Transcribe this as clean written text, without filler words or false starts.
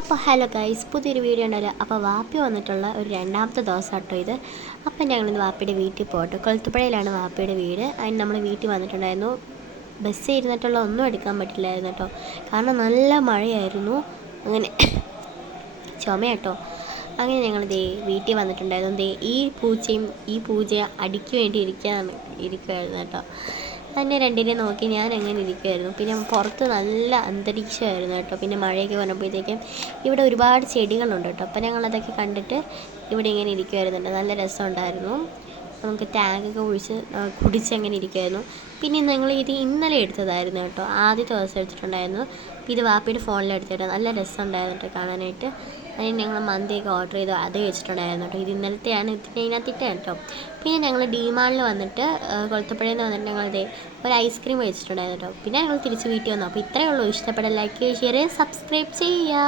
അപ്പോൾ hello guys, പുതിയൊരു video ഉണ്ടല്ലോ. അപ്പോൾ വാപ്പി വന്നിട്ടുള്ള ഒരു രണ്ടാമത്തെ ദിവസം കേട്ടോ ഇത്. അപ്പം ഞങ്ങളിന്ന് വാപ്പിയുടെ വീട്ടിൽ പോകട്ടെ. കൊളുത്തുപുഴയിലാണ് വാപ്പിയുടെ വീട്. അതിന് നമ്മൾ വീട്ടിൽ വന്നിട്ടുണ്ടായിരുന്നു. ബസ്സിൽ ഇരുന്നിട്ടുള്ള ഒന്നും എടുക്കാൻ പറ്റില്ലായിരുന്നു കേട്ടോ, കാരണം നല്ല മഴയായിരുന്നു. അങ്ങനെ ചുമ കേട്ടോ. അങ്ങനെ ഞങ്ങൾ വീട്ടിൽ വന്നിട്ടുണ്ടായിരുന്നു. ഈ പൂജ അടിക്ക് വേണ്ടി ഇരിക്കുമായിരുന്നു കേട്ടോ. തന്നെ രണ്ടിനെ നോക്കി ഞാൻ അങ്ങനെ ഇരിക്കുമായിരുന്നു. പിന്നെ പുറത്ത് നല്ല അന്തരീക്ഷമായിരുന്നു കേട്ടോ. പിന്നെ മഴയൊക്കെ വന്നപ്പോഴത്തേക്കും ഇവിടെ ഒരുപാട് ചെടികളുണ്ട് കേട്ടോ. അപ്പോൾ ഞങ്ങളതൊക്കെ കണ്ടിട്ട് ഇവിടെ ഇങ്ങനെ ഇരിക്കുമായിരുന്നുണ്ട്. നല്ല രസമുണ്ടായിരുന്നു. നമുക്ക് ടാങ്കൊക്കെ കുടിച്ചങ്ങനെ ഇരിക്കുമായിരുന്നു. പിന്നെ ഞങ്ങൾ ഇത് ഇന്നലെ എടുത്തതായിരുന്നു കേട്ടോ. ആദ്യത്തെ ദിവസം എടുത്തിട്ടുണ്ടായിരുന്നു. അപ്പോൾ ഇത് വാപ്പിയുടെ ഫോണിൽ എടുത്തിട്ട് നല്ല രസമുണ്ടായിരുന്നു കേട്ടോ കാണാനായിട്ട്. അതിന് ഞങ്ങൾ മന്തിയൊക്കെ ഓർഡർ ചെയ്ത് അത് വെച്ചിട്ടുണ്ടായിരുന്നു കേട്ടോ. ഇത് ഇന്നലത്തെയാണ്, ഇതിനകത്തിട്ട് കേട്ടോ. പിന്നെ ഞങ്ങൾ ഡിമാളിൽ വന്നിട്ട് കൊളുത്തുപുഴയിൽ നിന്ന് വന്നിട്ട് ഞങ്ങളിത് ഒരു ഐസ്ക്രീം വെച്ചിട്ടുണ്ടായിരുന്നു കേട്ടോ. പിന്നെ ഞങ്ങൾ തിരിച്ച് വീട്ടിൽ വന്നു. അപ്പോൾ ഇത്രയേ ഉള്ളൂ. ഇഷ്ടപ്പെട്ട ലൈക്ക്, ഷെയർ, സബ്സ്ക്രൈബ് ചെയ്യുക.